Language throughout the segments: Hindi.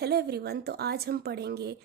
Hello everyone. तो आज हम पढ़ेंगे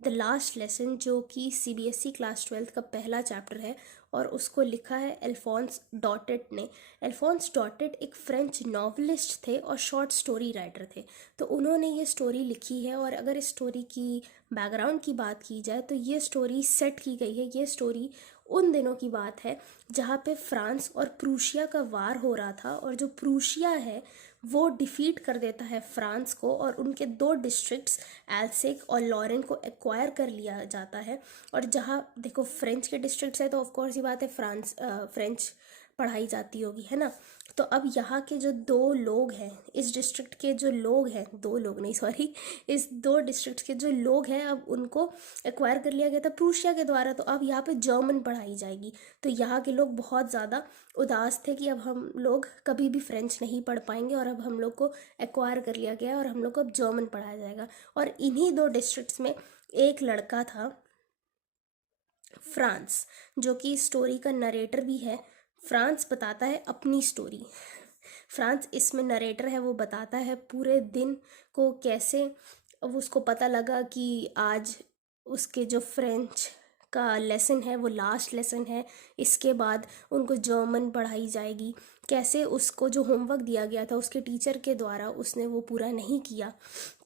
द लास्ट लेसन, जो कि सीबीएसई क्लास 12th का पहला चैप्टर है और उसको लिखा है अल्फोंस डॉटेट ने। अल्फोंस डॉटेट एक फ्रेंच नॉवलिस्ट थे और शॉर्ट स्टोरी राइटर थे। तो उन्होंने ये स्टोरी लिखी है और अगर इस स्टोरी की बैकग्राउंड की बात की जाए तो ये स्टोरी सेट की गई है। ये स्टोरी उन दिनों की बात है जहाँ पे फ्रांस और प्रूशिया का वार हो रहा था और जो प्रूशिया है वो डिफीट कर देता है फ्रांस को और उनके दो डिस्ट्रिक्ट्स एल्सेक और लॉरेन को एक्वायर कर लिया जाता है। और जहाँ देखो फ्रेंच के डिस्ट्रिक्ट्स है तो ऑफ कोर्स ये बात है फ्रेंच पढ़ाई जाती होगी, है ना। तो अब यहाँ के जो दो लोग हैं, इस डिस्ट्रिक्ट के जो लोग हैं, दो लोग नहीं सॉरी, इस दो डिस्ट्रिक्ट के जो लोग हैं अब उनको एक्वायर कर लिया गया था प्रूशिया के द्वारा। तो अब यहाँ पे जर्मन पढ़ाई जाएगी। तो यहाँ के लोग बहुत ज़्यादा उदास थे कि अब हम लोग कभी भी फ्रेंच नहीं पढ़ पाएंगे और अब हम लोग को एक्वायर कर लिया गया और हम लोग को अब जर्मन पढ़ाया जाएगा। और इन्हीं दो डिस्ट्रिक्ट्स में एक लड़का था फ्रांस, जो कि स्टोरी का नरेटर भी है। फ्रांस बताता है अपनी स्टोरी। फ्रांस इसमें नरेटर है, वो बताता है पूरे दिन को कैसे अब उसको पता लगा कि आज उसके जो फ्रेंच का लेसन है वो लास्ट लेसन है, इसके बाद उनको जर्मन पढ़ाई जाएगी। कैसे उसको जो होमवर्क दिया गया था उसके टीचर के द्वारा उसने वो पूरा नहीं किया।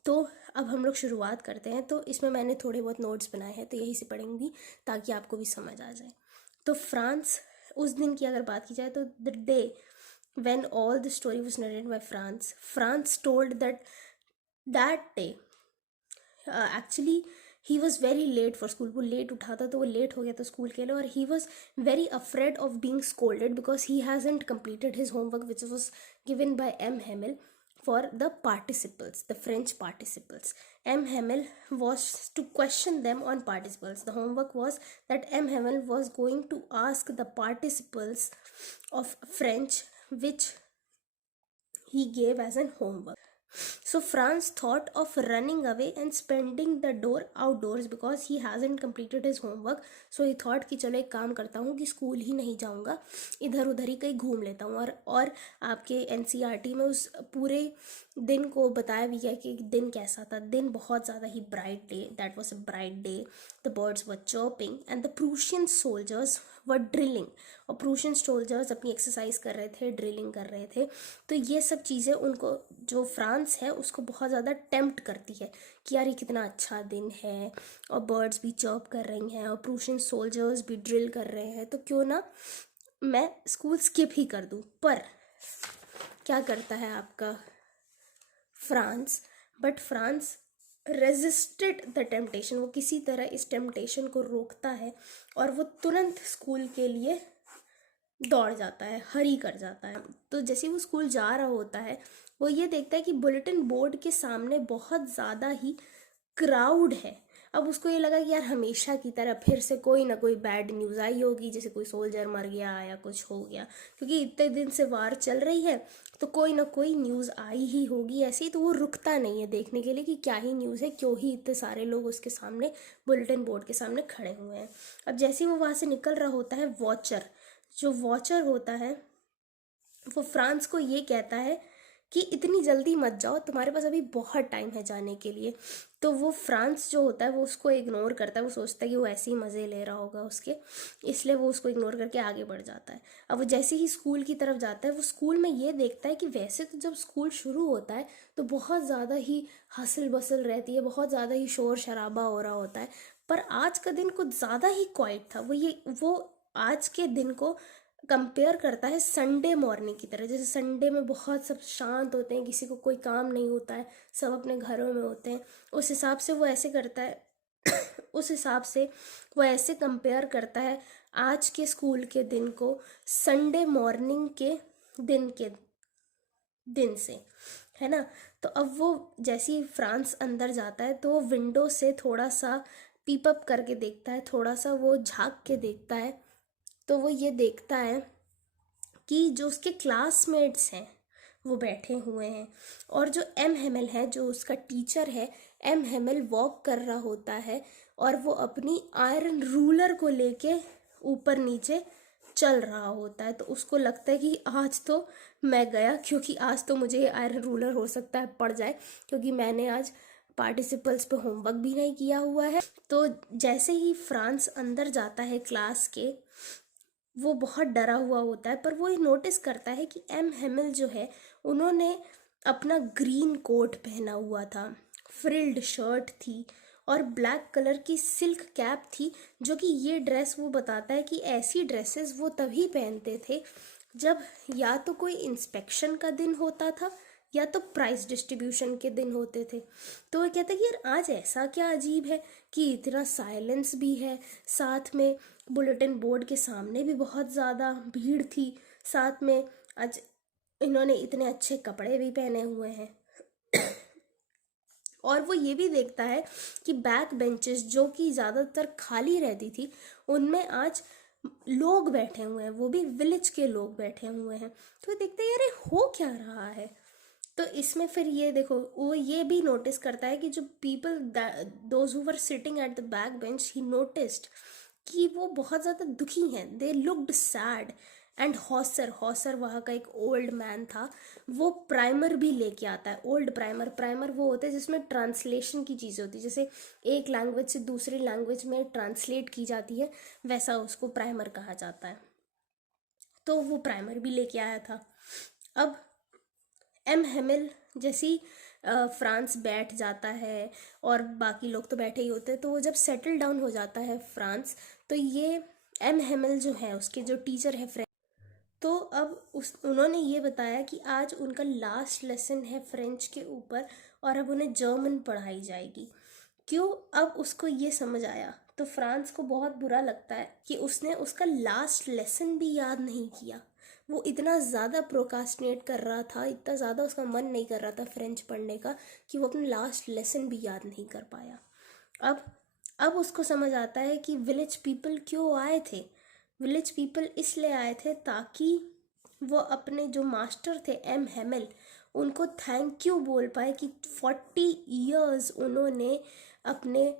तो अब हम लोग शुरुआत करते हैं। तो इसमें मैंने थोड़े बहुत नोट्स बनाए हैं तो यही से पढ़ेंगी ताकि आपको भी समझ आ जाए। तो फ्रांस उस दिन की अगर बात की जाए तो the day when all the story was narrated by France told that day actually he was very late for school। वो लेट उठा था तो वो लेट हो गया था स्कूल के लिए और he was very afraid of being scolded because he hasn't completed his homework which was given by M. Hamel for the participles, the French participles. M. Hamel was to question them on participles. The homework was that M. Hamel was going to ask the participles of French which he gave as an homework. So Franz thought of running away and spending the door outdoors because he hasn't completed his homework. So he thought कि चलो एक काम करता हूँ कि स्कूल ही नहीं जाऊँगा, इधर उधर ही कहीं घूम लेता हूँ। और आपके एनसीईआरटी में उस पूरे दिन को बताया भी गया कि दिन कैसा था। दिन बहुत ज़्यादा ही bright day, that was a bright day. The birds were chirping and the Prussian soldiers were drilling. और प्रूशियन सोल्जर्स अपनी एक्सरसाइज कर रहे थे, ड्रिलिंग कर रहे थे। तो ये सब चीज़ें उनको, जो फ्रांस है उसको बहुत ज़्यादा टेम्प्ट करती है कि यार ये कितना अच्छा दिन है और बर्ड्स भी चर्प कर रही हैं और प्रूशियन सोल्जर्स भी ड्रिल कर रहे हैं, तो क्यों ना मैं स्कूल स्किप ही कर दूँ। पर क्या करता है आपका France, but France resisted the temptation. वो किसी तरह इस टेम्पटेशन को रोकता है और वो तुरंत स्कूल के लिए दौड़ जाता है, हरी कर जाता है। तो जैसे वो स्कूल जा रहा होता है वो ये देखता है कि बुलेटिन बोर्ड के सामने बहुत ज़्यादा ही क्राउड है। अब उसको ये लगा कि यार हमेशा की तरह फिर से कोई ना कोई बैड न्यूज़ आई होगी, जैसे कोई सोल्जर मर गया या कुछ हो गया, क्योंकि इतने दिन से वार चल रही है तो कोई ना कोई न्यूज़ आई ही होगी ऐसे ही। तो वो रुकता नहीं है देखने के लिए कि क्या ही न्यूज़ है, क्यों ही इतने सारे लोग उसके सामने बुलेटिन बोर्ड के सामने खड़े हुए हैं। अब जैसे ही वो वहाँ से निकल रहा होता है, वॉचर, जो वॉचर होता है वो फ्रांस को ये कहता है कि इतनी जल्दी मत जाओ, तुम्हारे पास अभी बहुत टाइम है जाने के लिए। तो वो फ्रांस जो होता है वो उसको इग्नोर करता है, वो सोचता है कि वो ऐसे ही मज़े ले रहा होगा उसके, इसलिए वो उसको इग्नोर करके आगे बढ़ जाता है। अब वो जैसे ही स्कूल की तरफ जाता है वो स्कूल में ये देखता है कि वैसे तो जब स्कूल शुरू होता है तो बहुत ज़्यादा ही हसल बसल रहती है, बहुत ज़्यादा ही शोर शराबा हो रहा होता है। पर आज का दिन कुछ ज़्यादा ही क्वाइट था। वो आज के दिन को कंपेयर करता है संडे मॉर्निंग की तरह। जैसे संडे में बहुत सब शांत होते हैं, किसी को कोई काम नहीं होता है, सब अपने घरों में होते हैं, उस हिसाब से वो ऐसे करता है उस हिसाब से वो ऐसे कंपेयर करता है आज के स्कूल के दिन को संडे मॉर्निंग के दिन से, है ना। तो अब वो जैसे ही फ्रांस अंदर जाता है तो वो विंडो से थोड़ा सा पीप अप करके देखता है, थोड़ा सा वो झांक के देखता है। तो वो ये देखता है कि जो उसके क्लासमेट्स हैं वो बैठे हुए हैं और जो एम हेमल है, जो उसका टीचर है, एम हेमल वॉक कर रहा होता है और वो अपनी आयरन रूलर को लेके ऊपर नीचे चल रहा होता है। तो उसको लगता है कि आज तो मैं गया, क्योंकि आज तो मुझे आयरन रूलर हो सकता है पड़ जाए, क्योंकि मैंने आज पार्टिसिपल्स पे होमवर्क भी नहीं किया हुआ है। तो जैसे ही फ्रांस अंदर जाता है क्लास के, वो बहुत डरा हुआ होता है, पर वो ये नोटिस करता है कि एम हेमिल जो है उन्होंने अपना ग्रीन कोट पहना हुआ था, फ्रिल्ड शर्ट थी और ब्लैक कलर की सिल्क कैप थी, जो कि ये ड्रेस वो बताता है कि ऐसी ड्रेसेस वो तभी पहनते थे जब या तो कोई इंस्पेक्शन का दिन होता था या तो प्राइस डिस्ट्रीब्यूशन के दिन होते थे। तो वो कहता है कि यार आज ऐसा क्या अजीब है कि इतना साइलेंस भी है, साथ में बुलेटिन बोर्ड के सामने भी बहुत ज़्यादा भीड़ थी, साथ में आज इन्होंने इतने अच्छे कपड़े भी पहने हुए हैं। और वो ये भी देखता है कि बैक बेंचेस जो कि ज़्यादातर खाली रहती थी उनमें आज लोग बैठे हुए हैं, वो भी विलेज के लोग बैठे हुए हैं। तो देखते हैं यार ये हो क्या रहा है। तो इसमें फिर ये देखो, वो ये भी नोटिस करता है कि जो people those who were sitting at the back bench, he noticed कि वो बहुत ज़्यादा दुखी हैं, they looked sad. And Hauser, Hauser वहाँ का एक ओल्ड मैन था, वो प्राइमर भी लेके आता है, ओल्ड प्राइमर। प्राइमर वो होता है जिसमें ट्रांसलेशन की चीज़ें होती है, जैसे एक लैंग्वेज से दूसरी लैंग्वेज में ट्रांसलेट की जाती है, वैसा उसको प्राइमर कहा जाता है। तो वो प्राइमर भी लेके आया था। अब एम हेमिल जैसी फ्रांस बैठ जाता है और बाकी लोग तो बैठे ही होते हैं, तो वो जब सेटल डाउन हो जाता है फ्रांस, तो ये एम हेमिल जो है उसके जो टीचर है फ्रेंच, तो अब उन्होंने ये बताया कि आज उनका लास्ट लेसन है फ्रेंच के ऊपर और अब उन्हें जर्मन पढ़ाई जाएगी। क्यों? अब उसको ये समझ आया, तो फ्रांस को बहुत बुरा लगता है कि उसने उसका लास्ट लेसन भी याद नहीं किया। वो इतना ज़्यादा प्रोकास्टिनेट कर रहा था, इतना ज़्यादा उसका मन नहीं कर रहा था फ्रेंच पढ़ने का कि वो अपना लास्ट लेसन भी याद नहीं कर पाया। अब उसको समझ आता है कि विलेज पीपल क्यों आए थे। विलेज पीपल इसलिए आए थे ताकि वो अपने जो मास्टर थे एम हेमिल, उनको थैंक यू बोल पाए कि 40 इयर्स उन्होंने अपने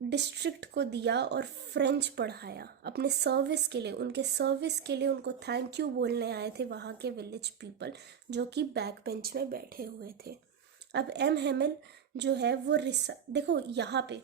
डिस्ट्रिक्ट को दिया और फ्रेंच पढ़ाया अपने सर्विस के लिए, उनके सर्विस के लिए उनको थैंक यू बोलने आए थे वहाँ के विलेज पीपल जो कि बैक बेंच में बैठे हुए थे। अब एम हेमिल जो है वो देखो यहाँ पे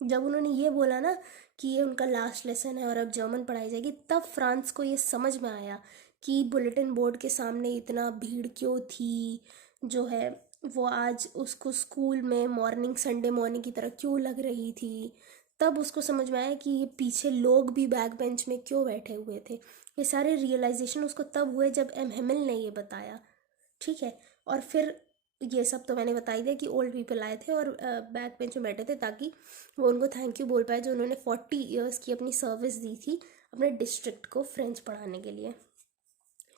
जब उन्होंने ये बोला ना कि ये उनका लास्ट लेसन है और अब जर्मन पढ़ाई जाएगी, तब फ्रांस को ये समझ में आया कि बुलेटिन बोर्ड के सामने इतना भीड़ क्यों थी, जो है वो आज उसको स्कूल में मॉर्निंग, संडे मॉर्निंग की तरह क्यों लग रही थी। तब उसको समझ में आया कि ये पीछे लोग भी बैक बेंच में क्यों बैठे हुए थे। ये सारे रियलाइजेशन उसको तब हुए जब एम हेमिल ने ये बताया। ठीक है, और फिर ये सब तो मैंने बता ही दिया कि ओल्ड पीपल आए थे और बैक बेंच में बैठे थे ताकि वो उनको थैंक यू बोल पाए जो उन्होंने 40 इयर्स की अपनी सर्विस दी थी अपने डिस्ट्रिक्ट को फ्रेंच पढ़ाने के लिए।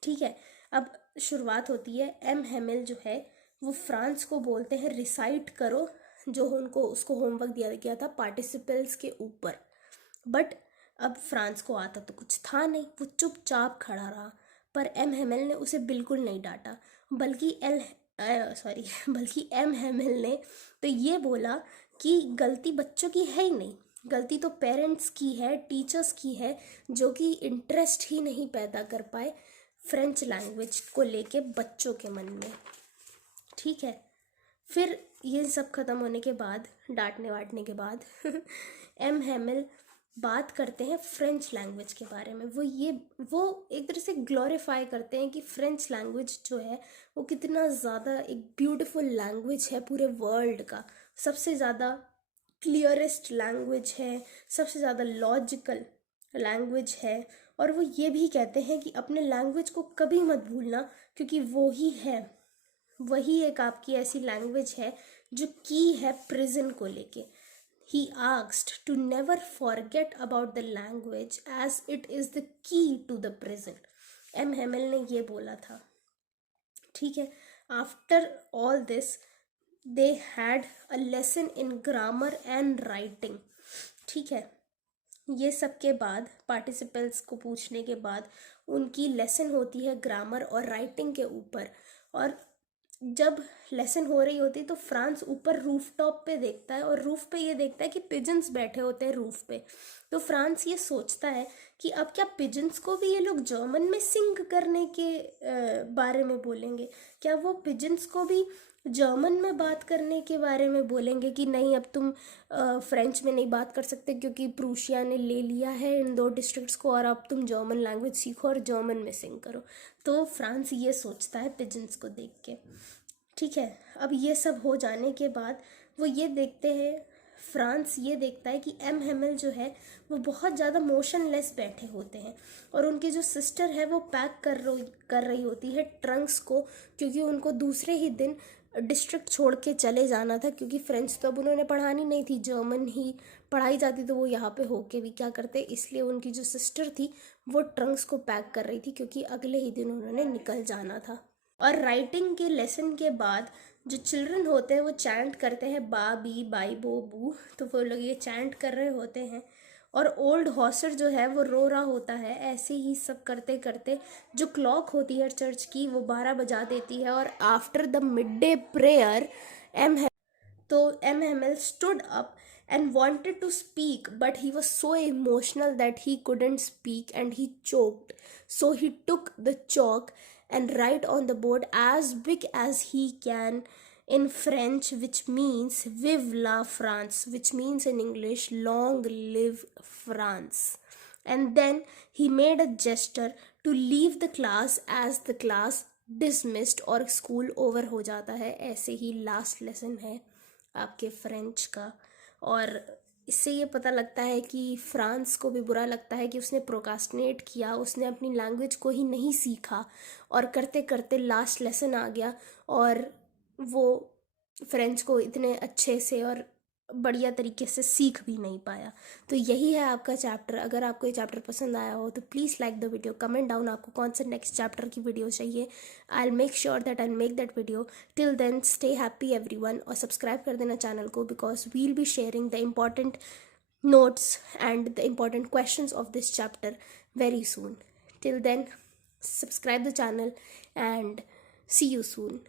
ठीक है, अब शुरुआत होती है। एम हेमिल जो है वो फ्रांस को बोलते हैं रिसाइट करो जो उनको उसको होमवर्क दिया गया था पार्टिसिपल्स के ऊपर। बट अब फ्रांस को आता तो कुछ था नहीं, वो चुपचाप खड़ा रहा। पर एम हेमिल ने उसे बिल्कुल नहीं डांटा, बल्कि बल्कि एम हेमिल ने तो ये बोला कि गलती बच्चों की है ही नहीं, गलती तो पेरेंट्स की है, टीचर्स की है, जो कि इंटरेस्ट ही नहीं पैदा कर पाए फ्रेंच लैंग्वेज को लेके बच्चों के मन में। ठीक है, फिर ये सब ख़त्म होने के बाद, डांटने वाटने के बाद एम हेमिल बात करते हैं फ्रेंच लैंग्वेज के बारे में। वो एक तरह से ग्लोरीफाई करते हैं कि फ्रेंच लैंग्वेज जो है वो कितना ज़्यादा एक ब्यूटीफुल लैंग्वेज है, पूरे वर्ल्ड का सबसे ज़्यादा क्लियरेस्ट लैंग्वेज है, सबसे ज़्यादा लॉजिकल लैंग्वेज है। और वो ये भी कहते हैं कि अपने लैंग्वेज को कभी मत भूलना, क्योंकि वो ही है, वही एक आपकी ऐसी लैंग्वेज है जो की है प्रिजन को लेके। He asked to never forget about the language as it is the key to the prison. M Hamel ने ये बोला था। ठीक है, after all this they had a lesson in grammar and writing. ठीक है, ये सब के बाद पार्टिसिपेंट्स को पूछने के बाद उनकी लेसन होती है ग्रामर और राइटिंग के ऊपर। और जब लेसन हो रही होती तो फ्रांस ऊपर रूफ टॉप पे देखता है और रूफ पे ये देखता है कि पिजन्स बैठे होते हैं रूफ पे। तो फ्रांस ये सोचता है कि अब क्या पिजन्स को भी ये लोग जर्मन में सिंग करने के बारे में बोलेंगे, क्या वो पिजन्स को भी जर्मन में बात करने के बारे में बोलेंगे कि नहीं, अब तुम फ्रेंच में नहीं बात कर सकते क्योंकि प्रूशिया ने ले लिया है इन 2 डिस्ट्रिक्ट्स को, और अब तुम जर्मन लैंग्वेज सीखो और जर्मन में सिंग करो। तो फ्रांस ये सोचता है पिजन्स को देख के। ठीक है, अब ये सब हो जाने के बाद वो ये देखते हैं, फ्रांस ये देखता है कि एम हेमल जो है वो बहुत ज़्यादा मोशनलेस बैठे होते हैं, और उनकी जो सिस्टर है वो पैक कर रही होती है ट्रंक्स को, क्योंकि उनको दूसरे ही दिन डिस्ट्रिक्ट छोड़ के चले जाना था, क्योंकि फ्रेंच तो अब उन्होंने पढ़ानी नहीं थी, जर्मन ही पढ़ाई जाती, तो वो यहाँ पे होके भी क्या करते, इसलिए उनकी जो सिस्टर थी वो ट्रंक्स को पैक कर रही थी, क्योंकि अगले ही दिन उन्होंने निकल जाना था। और राइटिंग के लेसन के बाद जो चिल्ड्रन होते हैं वो चैंट करते हैं बा बी बाई बो बू, तो वो लोग ये चैंट कर रहे होते हैं। और ओल्ड हॉसर जो है वो रो रहा होता है। ऐसे ही सब करते करते जो क्लॉक होती है चर्च की वो 12 बजा देती है, और after the midday prayer M Hamel stood up and wanted to speak, but he was so emotional that he couldn't speak and he choked. So he took the chalk and write on the board as big as he can in French, which means Vive la France, which means in English, long live France. And then he made a gesture to leave the class as the class dismissed और स्कूल ओवर हो जाता है। ऐसे ही लास्ट लेसन है आपके फ्रेंच का। और इससे ये पता लगता है कि फ्रांस को भी बुरा लगता है कि उसने प्रोकास्टिनेट किया, उसने अपनी लैंग्वेज को ही नहीं सीखा, और करते करते लास्ट लेसन आ गया और वो फ्रेंच को इतने अच्छे से और बढ़िया तरीके से सीख भी नहीं पाया। तो यही है आपका चैप्टर। अगर आपको ये चैप्टर पसंद आया हो तो please like the video, comment down आपको कौन सा नेक्स्ट चैप्टर की वीडियो चाहिए। I make sure that I make that video. Till then stay happy everyone, और सब्सक्राइब कर देना चैनल को, because we'll be sharing the important notes and the important questions of this chapter very soon. Till then, subscribe the channel and see you soon.